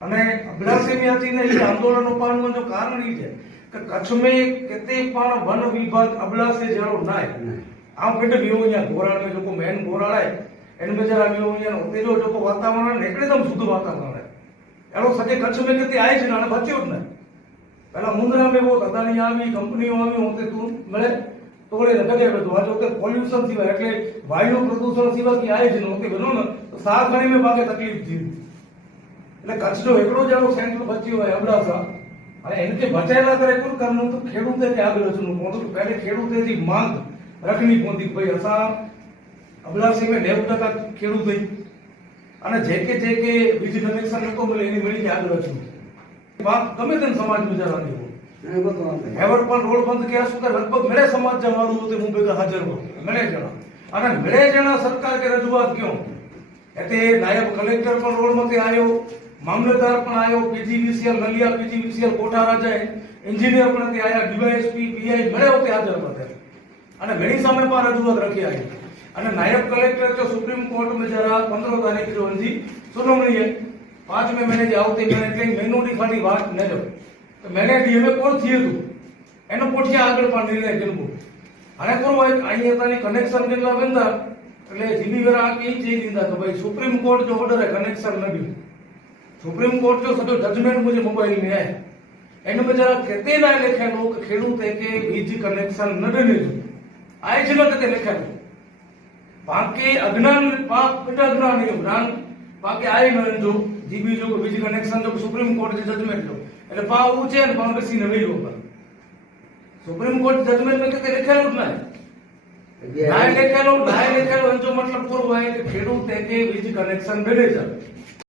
અને અબડાસાની હતી ને એ આંદોલન ઉપાડવાનું જો કારણ એ છે કે કચ્છ में किते पण वन विभाग अबड़ासे जड़ो ना है आम कटे वियो અહીંયા ઘોરાડ में जो मेन घोराड़ है इन बेचारा वियो અહીંયા उते जो वातावरण एकदम शुद्ध वातावरण है एलो सके कच्छ में किते आए છે ને बच्यो જ ને पहला मुंद्रा में वो अदानी આવી કંપનીઓ આવી હોતે તું મળે તોડે ને કદે બધું આ જો કે પોલ્યુશન સિવાય એટલે વાયુ પ્રદૂષણ સિવાય કે આए છે ને હોતે બનો ને તો સાર ખણી में ભાગે તકલીફ थी એટલે કચ્છનો એકડો જાણો સેન્ટર બચ્યો હોય અબડાસા અને એનકે બચાયેલા કરે કોણ કરનું તો ખેડૂતે કે આગળ રચનું કોણ તો પહેલે ખેડૂતે જી માંગ રખની પોંદી ભાઈ અસા અબડાસી में 90% ખેડૂત અને જે કે બીજી કનેક્શન લોકો મળે એની મળી કે આગળ રચનું વાત ગમે તેમ સમાજ में જવાની હોય એવર પણ રોડ બંધ કર્યા શું કે લગભગ મેળે સમાજ જવાનું હતું હું ભેગા હાજર હો મેળે જણા અને મેળે જણા સરકાર કે રજૂઆત ક્यों એટલે નાયબ કલેક્ટર પણ રોડ માંથી આવ્યો મામલતદાર પણ આવ્યો પીજીવીસીએલ નલિયા પીજીવીસીએલ કોઠા રાજા એન્જિનિયર પણ તે આયા ડીવાયએસપી પીઆઈ મળે હોતે હાજર હતા અને ઘણી સામે પણ રજૂઆત રાખી આવી અને નાયબ कलेक्टर जो सुप्रीम कोर्ट में जरा 15 तारीख जो जी सुनावणी है 5 में मैंने આવતી मैंने કઈ મહિનોની ખાલી વાત ન જો તો मैंने ડીએમએ કોણ થયું એનો પોઠિયા આગળ પણ નિર્ણય કર્યો અને કોણ હોય અહીંયા તાની કનેક્શન કેટલા બંધા એટલે જીબીવેરા આકી જે દીધા તો भाई सुप्रीम कोर्ट जो ऑर्डर है कनेक्शन नहीं सुप्रीम कोर्ट जो सॼो जजमेंट मुझे मोबाइल में है इन बेचारा कहते ना लिखे लोग खेडूत के बीज कनेक्शन न देने जो आए छ न कहते लिखे बाकी अज्ञान पाक पिता अज्ञान नहीं ज्ञान बाकी आए न जो जीबी जो बीज कनेक्शन जो सुप्रीम कोर्ट जो जजमेंट जो એટલે પા ઊંચે ને પા બેસી નવી લો પર સુપ્રીમ કોર્ટ જજમેન્ટ में कहते लिखेલું જ ના लिखेलो जो मतलब पूर्व है कि खेडूत के बीज कनेक्शन मिले जा